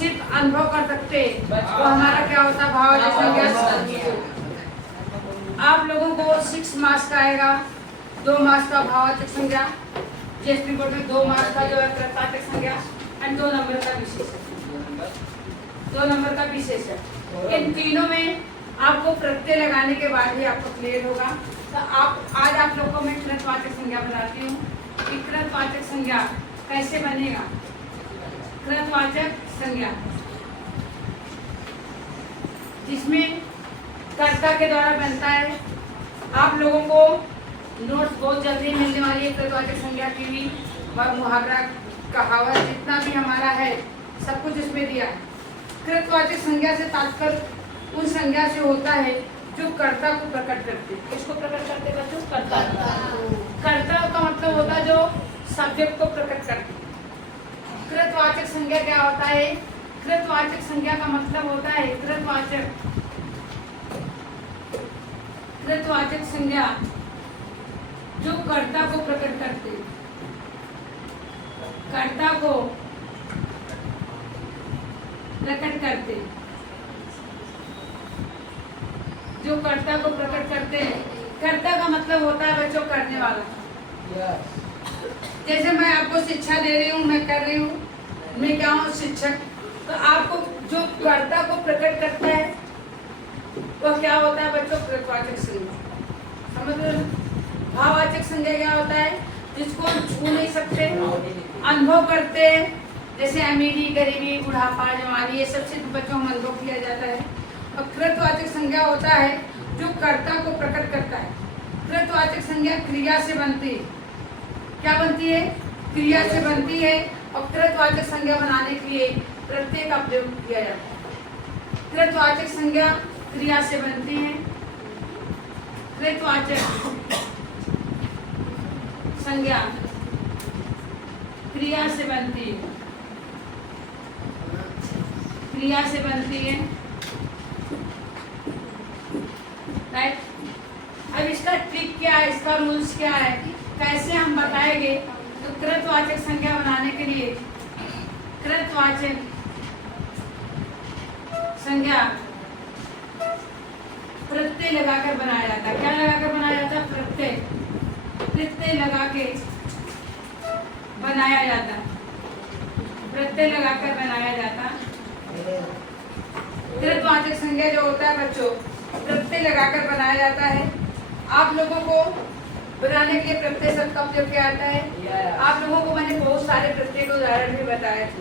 सिर्फ अनुभव कर सकते तो हमारा क्या होता है भाववाचक संज्ञा। आप लोगों को 6 मार्क्स का आएगा, 2 मार्क्स का भाववाचक संज्ञा, जीएसपी बोर्ड में 2 मार्क्स का जो है कृतवाचक संज्ञा और 2 नंबर का विशेषण, 2 नंबर का विशेषण। इन तीनों में आपको प्रत्यय लगाने के बाद ही आपको क्लियर होगा। तो आज आप लोग को मैं कृतवाचक संज्ञा बताती हूँ कि कृतवाचक संज्ञा कैसे बनेगा। कृतवाचक संज्ञा जिसमें कर्ता के द्वारा बनता है। आप लोगों को नोट्स बहुत जल्दी मिलने वाली है कृतवाचक संज्ञा की भी, और मुहावरा कहावत जितना भी हमारा है सब कुछ इसमें दिया है। कृतवाचक संज्ञा से तात्पर्य उन संज्ञा से होता है जो कर्ता को प्रकट करते। किसको प्रकट करते बच्चों? कर्ता। कर्ता का मतलब होता है जो सब्जेक्ट को प्रकट करते। कृतवाचक संज्ञा क्या होता है? कृतवाचक संज्ञा का मतलब होता है कृतवाचक संज्ञा जो कर्ता को प्रकट करते, कर्ता को प्रकट करते, जो कर्ता को प्रकट करते हैं। कर्ता का मतलब होता है बच्चों करने वाला। जैसे मैं आपको शिक्षा दे रही हूँ, मैं कर रही हूँ, मैं क्या हूँ? शिक्षक। तो आपको जो कर्ता को प्रकट करता है वो क्या होता है बच्चों? कृतवाचक संज्ञा। समझ रहे हो? भाववाचक संज्ञा क्या होता है? जिसको हम छू नहीं सकते, अनुभव करते हैं, जैसे अमीरी, गरीबी, बुढ़ापा, जवानी, ये सब सिर्फ बच्चों में अनुभव किया जाता है। और कृतवाचक संज्ञा होता है जो कर्ता को प्रकट करता है। कृतवाचक संज्ञा क्रिया से बनती है। क्या बनती है? क्रिया से बनती है। और कृतवाचक संज्ञा बनाने के लिए प्रत्यय का प्रयोग किया जाता है। कृतवाचक संज्ञा क्रिया से बनती है। कृतवाचक संज्ञा क्रिया से बनती है, क्रिया से बनती है। राइट। अब इसका ट्रिक क्या है, इसका रूल्स क्या है, कैसे हम बताएंगे? तो कृतवाचक संज्ञा बनाने के लिए कृतवाचक संज्ञा प्रत्यय लगाकर बनाया जाता है। क्या लगाकर बनाया जाता है? प्रत्यय। प्रत्यय लगा के बनाया जाता है। प्रत्यय लगाकर बनाया जाता है। कृतवाचक संज्ञा जो होता है बच्चों प्रत्यय लगाकर बनाया जाता है। आप लोगों को बनाने के लिए प्रत्यय शब्द का उपयोग किया जाता है। आप लोगों को मैंने बहुत सारे प्रत्यय के उदाहरण भी बताए थे।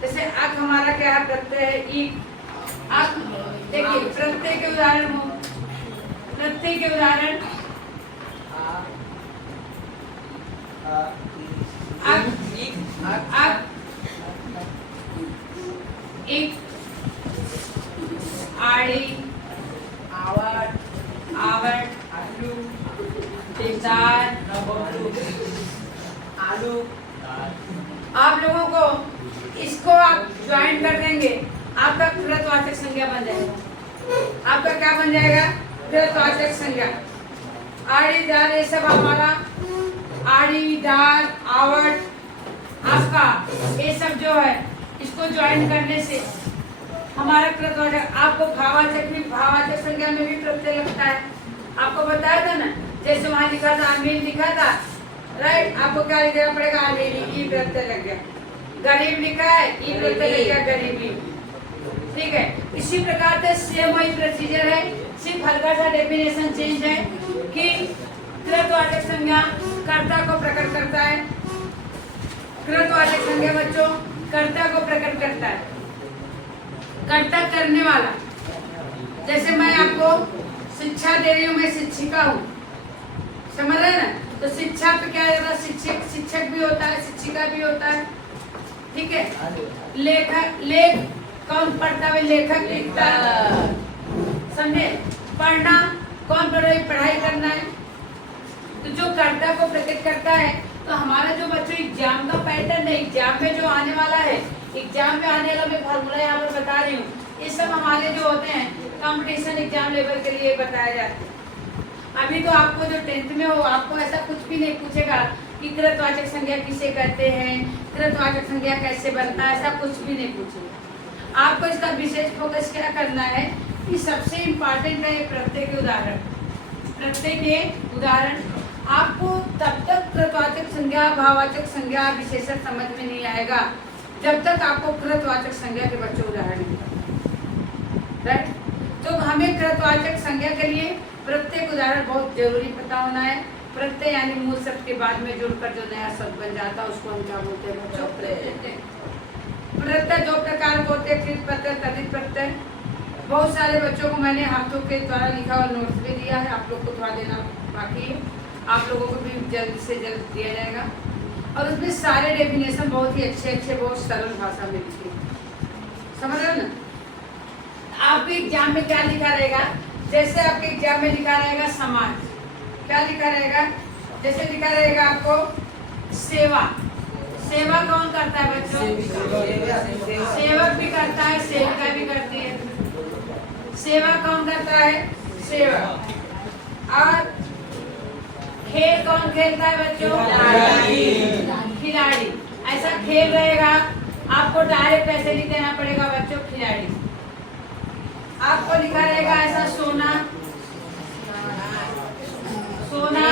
जैसे अक हमारा क्या है? प्रत्यय है। ई अक देखिए प्रत्यय के उदाहरण हो, प्रत्यय के उदाहरण अक, एक, आड़ी, आवट, आवट, आलू, दाल, आलू। आप लोगों को इसको आप ज्वाइन कर देंगे, आपका कृतवाचक संज्ञा बन जाएगा। आपका क्या बन जाएगा? कृतवाचक संज्ञा। आड़ी, दाल, ये सब हमारा आड़ी, दाल, आवट, आपका ये सब जो है इसको ज्वाइन करने से हमारा कृतवाचक। आपको भाववाचक संज्ञा में भी प्रत्यय लगता है। आपको बताया था ना, जैसे वहां लिखा था अमीर लिखा था, राइट। आपको क्या लिखना पड़ेगा? अमीरी, ई प्रत्यय लग गया। गरीब लिखा है, ई प्रत्यय लग गया, गरीबी। ठीक है। इसी प्रकार से सेम वही प्रोसीजर है, सिर्फ हल्का सा डेफिनेशन चेंज है कि कृतवाचक संज्ञा कर्ता को प्रकट करता है। कृतवाचक संज्ञा बच्चों कर्ता को प्रकट करता है, कर्ता करने वाला। जैसे मैं आपको शिक्षा दे रही हूँ, मैं शिक्षिका हूँ, समझ रहे ना? तो शिक्षा पे क्या होता है? शिक्षक भी होता है, शिक्षिका भी होता है। ठीक है। लेख कौन पढ़ता है? लेखक लिखता है। समझे? पढ़ना कौन पढ़ाई करना है। तो जो कर्ता को प्रकट करता है, तो हमारा जो बच्चों एग्जाम का पैटर्न है, एग्जाम में जो आने वाला है, एग्जाम में आने वाला मैं फॉर्मूला यहाँ पर बता रही हूँ, ये सब हमारे जो होते हैं कंपटीशन एग्जाम लेवल के लिए बताया जाता है। अभी तो आपको जो 10th में हो, आपको ऐसा कुछ भी नहीं पूछेगा कि कृतवाचक संज्ञा किसे कहते हैं, कृतवाचक संज्ञा कैसे बनता है, ऐसा कुछ भी नहीं पूछेगा। आपको इसका विशेष फोकस क्या करना है कि सबसे इम्पोर्टेंट है प्रत्यय के उदाहरण। प्रत्यय के उदाहरण आपको तब तक कृतवाचक संज्ञा, भाववाचक संज्ञा, विशेषण समझ में नहीं आएगा जब तक आपको कृतवाचक संज्ञा के बच्चों उदाहरण नहीं। राइट, तो हमें कृतवाचक संज्ञा के लिए प्रत्यय का उदाहरण बहुत जरूरी पता होना है। प्रत्यय यानी मूल शब्द के बाद में जुड़कर जो नया शब्द बन जाता है उसको हम क्या बोलते हैं बच्चों? प्रत्यय। प्रत्यय दो प्रकार के होते हैं, कृत प्रत्यय, तद्धित प्रत्यय। बहुत सारे बच्चों को मैंने हाथों के द्वारा लिखा और नोट्स भी दिया है, आप लोग को थोड़ा देना बाकी है, आप लोगों को भी जल्द से जल्द दिया जाएगा। और उसमें सारे डेफिनेशन बहुत ही अच्छे अच्छे, बहुत सरल भाषा में लिखे, समझ रहे हो ना? आपके एग्जाम में क्या लिखा रहेगा? जैसे आपके एग्जाम में लिखा रहेगा समाज, क्या लिखा रहेगा? जैसे लिखा रहेगा आपको सेवा। सेवा कौन करता है बच्चों? सेवक भी करता है, सेविका भी करती है। सेवा कौन करता है? सेवक। और खेल कौन खेलता है बच्चों? खिलाड़ी। ऐसा खेल रहेगा, आपको डायरेक्ट ऐसे लिख देना पड़ेगा बच्चों, खिलाड़ी। आपको लिखा रहेगा ऐसा सोना, सोना,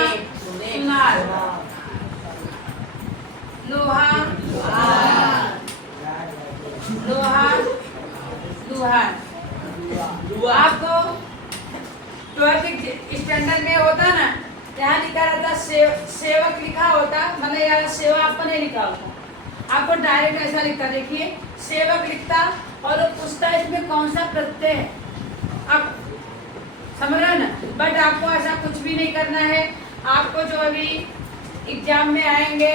सुनार, लोहा, लोहा, लुहार। आपको 12th स्टैंडर्ड में होता ना, यहाँ लिखा रहता सेवक लिखा होता, मतलब यार सेवा आपको नहीं लिखा होता, आपको डायरेक्ट ऐसा लिखता, देखिए सेवक लिखता और पूछता इसमें कौन सा प्रत्यय है, आप समझ रहे हो ना? बट आपको ऐसा कुछ भी नहीं करना है। आपको जो अभी एग्जाम में आएंगे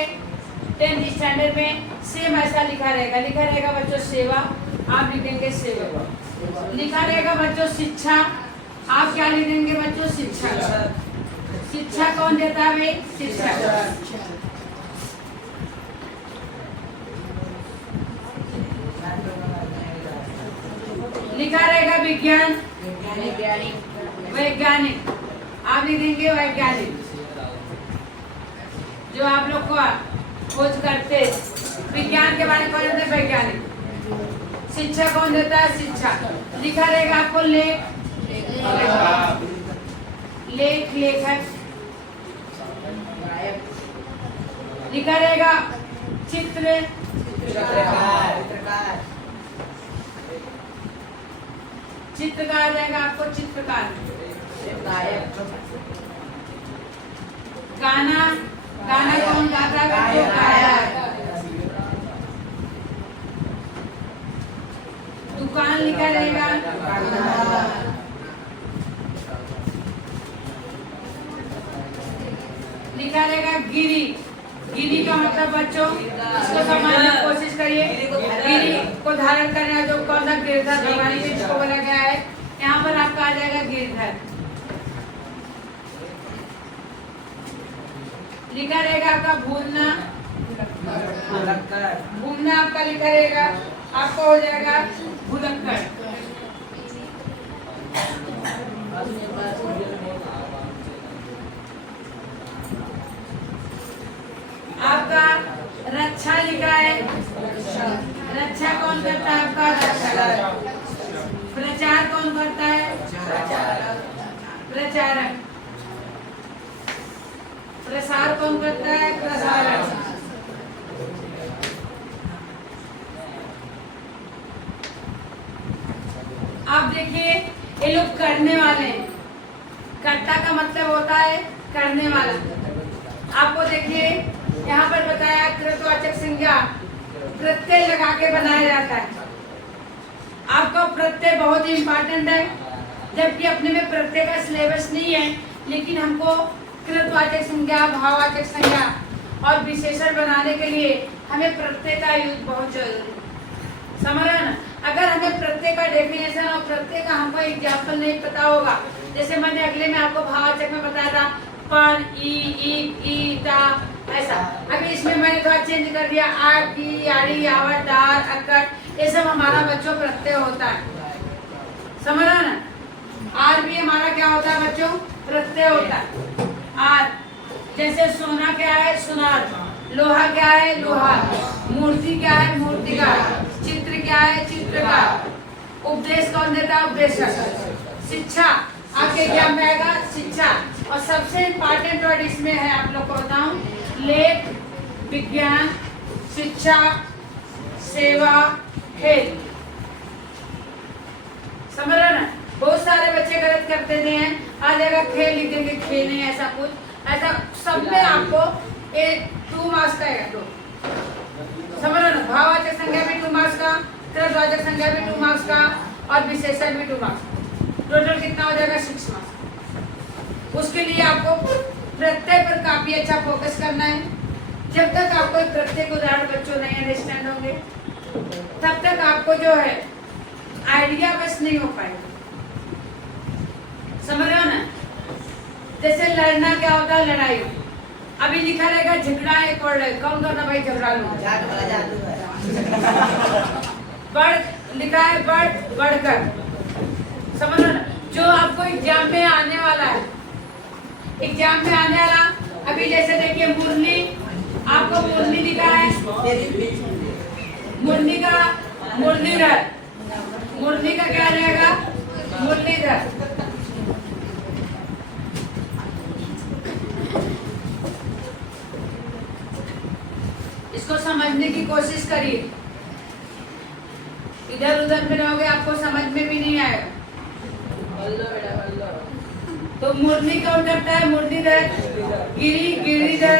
10th स्टैंडर्ड में, सेम ऐसा लिखा रहेगा बच्चों सेवा, आप लिखेंगे सेवक। लिखा रहेगा बच्चों शिक्षा, आप क्या लिखेंगे बच्चों? शिक्षा। शिक्षा कौन देता है भाई? शिक्षा। लिखा रहेगा विज्ञान, वैज्ञानिक, आप लिखेंगे वैज्ञानिक। जो आप लोग को खोज करते विज्ञान के बारे में कौन देता है? वैज्ञानिक। शिक्षा कौन देता है? शिक्षा। लिखा रहेगा आपको लेख, लेख, लेखक। लिखा रहेगा चित्र, चित्रकार रहेगा आपको, चित्रकार। गाना, गाना कौन गाता है बच्चों? गायक। दुकान लिखा रहेगा, लिखा रहेगा गिरी। गिरी का मतलब बच्चों इसको समझने की कोशिश करिए, गिरी को धारण करना जो कौन सा गिरधर भगवान जी जिसको बोला गया है, यहाँ पर आपका आ जाएगा गिरधर। लिखा रहेगा आपका भूलना, भूलना आपका लिखा रहेगा, आपको हो जाएगा भुलक्कड़। आपका रक्षा लिखा है, रक्षा कौन करता है आपका? रक्षा। प्रचार कौन करता है? प्रचारक। प्रसार कौन करता है? प्रसारक। आप देखिए ये लोग करने वाले हैं, कर्ता का मतलब होता है करने वाला। आपको देखिए यहाँ पर बताया कृतवाचक संज्ञा प्रत्यय लगा के बनाया जाता है। आपका प्रत्यय बहुत ही इम्पोर्टेंट है, जबकि अपने में प्रत्यय का सिलेबस नहीं है, लेकिन हमको कृतवाचक संज्ञा, भाववाचक संज्ञा और विशेषण बनाने के लिए हमें प्रत्यय का यूज बहुत जरूरी, समझ रहे ना? अगर हमें प्रत्यय का डेफिनेशन और प्रत्यय का हमको एग्जाम्पल नहीं पता होगा, जैसे मैंने अगले में आपको भाववाचक में बताया था पर, ई, ता, ऐसा। अभी इसमें मैंने थोड़ा चेंज कर दिया, आर, की, आड़ी, आवट, दार, अक्कट, ये सब हमारा बच्चों प्रत्यय होता है, समझ रहे ना? आर भी हमारा क्या होता है बच्चों? प्रत्यय होता है। आर जैसे सोना क्या है? सुनार। लोहा क्या है? लोहा। मूर्ति क्या है? मूर्तिकार। चित्र क्या क्या है? चित्रकार। उपदेश कौन देता है? उपदेशक। शिक्षा आपके एग्जाम में आएगा शिक्षा। और सबसे इम्पोर्टेंट वर्ड इसमें है, आप लोग को बताऊं, लेख, विज्ञान, शिक्षा, सेवा, खेल। समझ रहे ना? बहुत सारे बच्चे गलत करते हैं, आ जाएगा खेल लिख देंगे, खेल नहीं, ऐसा कुछ, ऐसा सब में आपको 2 मार्क्स का है। 2 समझ रहे ना? भाववाचक संज्ञा भी 2 मार्क्स का, क्रमवाचक संज्ञा भी 2 मार्क्स का, और विशेषण भी 2 मार्क्स। टोटल कितना हो जाएगा? 6 मार्क्स। उसके लिए आपको प्रत्यय पर काफी अच्छा फोकस करना है। जब तक आपको प्रत्यय को उदाहरण बच्चों नहीं अंडरस्टैंड होंगे, तब तक आपको जो है आइडिया बस नहीं हो पाएगा। समझ रहे हो ना? जैसे लड़ना क्या होता है? लड़ाई। अभी लिखा रहेगा झगड़ा, एक और कौन करना भाई? झगड़ा लो। बढ़ लिखा है, बढ़कर। समझ रहे हो ना? जो आपको एग्जाम में आने वाला है, एग्जाम में आने वाला, अभी जैसे देखिए मुरली, आपको मुरली लिखा है, मुरली का मुरलीधर, मुरली का क्या रहेगा? मुरलीधर। इसको समझने की कोशिश करिए, इधर उधर में रहोगे आपको समझ में भी नहीं आएगा। तो मुरली कौन करता है? मुरलीधर। गिरी, गिरिधर।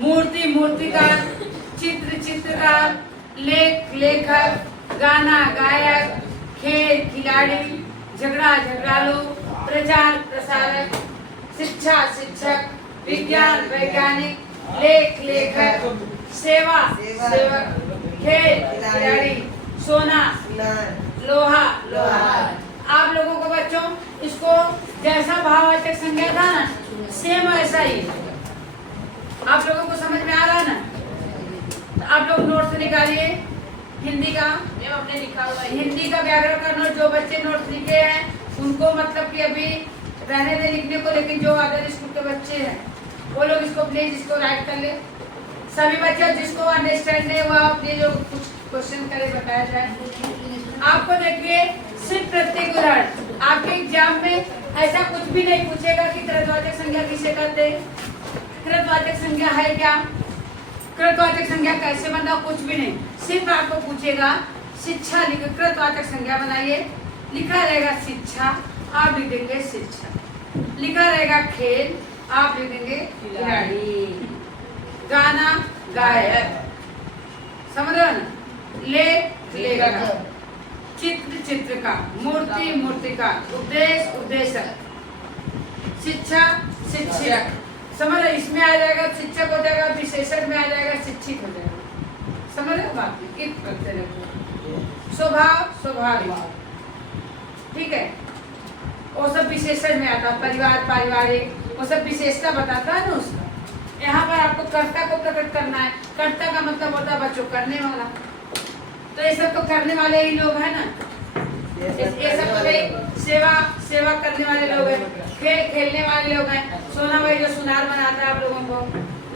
मूर्ति, मूर्तिकार। चित्र, चित्रकार। लेख, लेखक। गाना, गायक। खेल, खिलाड़ी। झगड़ा, झगड़ालू। प्रचार, प्रसारक। शिक्षा, शिक्षक। विज्ञान, वैज्ञानिक। लेख, लेखक। सेवा, सेवक। खेल, खिलाड़ी। सोना, लोहा, लोहा। आप लोगों को बच्चों इसको जैसा भाववाचक संज्ञा था ना, सेम ऐसा ही है। आप लोगों को समझ में आ रहा है ना? तो आप लोग नोट्स निकालिए हिंदी का। अपने लिखा हुआ है हिंदी का व्याकरण का नोट, जो बच्चे नोट्स लिखे हैं उनको मतलब कि अभी रहने दे लिखने को, लेकिन जो अदर स्कूल के बच्चे हैं वो लोग इसको प्लीज इसको राइट कर ले। सभी बच्चे जिसको अंडरस्टैंड है वो अपने जो कुछ क्वेश्चन करे बताया जाए। आपको देखिए सिर्फ प्रत्येक उदाहरण, आपके एग्जाम में ऐसा कुछ भी नहीं पूछेगा कि कृतवाचक संज्ञा किसे कहते हैं, कृतवाचक संज्ञा है क्या, कृतवाचक संज्ञा कैसे बनता, कुछ भी नहीं। सिर्फ आपको पूछेगा शिक्षा लिख, कृतवाचक संज्ञा बनाइए। लिखा रहेगा शिक्षा, आप लिख देंगे शिक्षा। लिखा रहेगा खेल, आप लिख देंगे खिलाड़ी। गाना, गायक। समझ रहे हो ना? लेख, लेखक। चित्र, चित्रकार। मूर्ति, मूर्तिकार। उपदेश, उपदेशक। शिक्षा, शिक्षक। समझ रहे? इसमें आ जाएगा शिक्षक हो जाएगा, विशेषण में आ जाएगा शिक्षित हो जाएगा। समझ रहे हो बात? कित करते रहते। स्वभाव, स्वाभाविक। ठीक है, वो सब विशेषण में आता है। परिवार, पारिवारिक, वो सब विशेषता बताता है ना उसका। यहाँ पर आपको कर्ता को प्रकट करना है। कर्ता का मतलब होता है बच्चों करने वाला, तो ये सब तो करने वाले ही लोग हैं ना। ये सब तो भाई सेवा करने वाले लोग हैं, खेलने वाले लोग हैं। सोना भाई जो सुनार बनाता है आप लोगों को,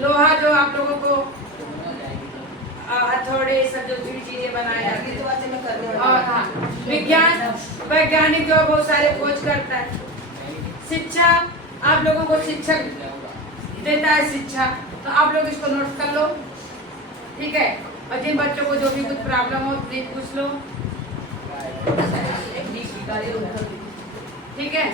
लोहा जो आप लोगों को हथौड़े सब जो चीजें बनाए जाती है। और हाँ, विज्ञान, वैज्ञानिक जो बहुत सारे खोज करता है। शिक्षा, आप लोगों को शिक्षक देता है शिक्षा, तो आप लोग इसको नोट कर लो। ठीक है, और जिन बच्चों को जो भी कुछ प्रॉब्लम हो प्लीज पूछ लो। ठीक है।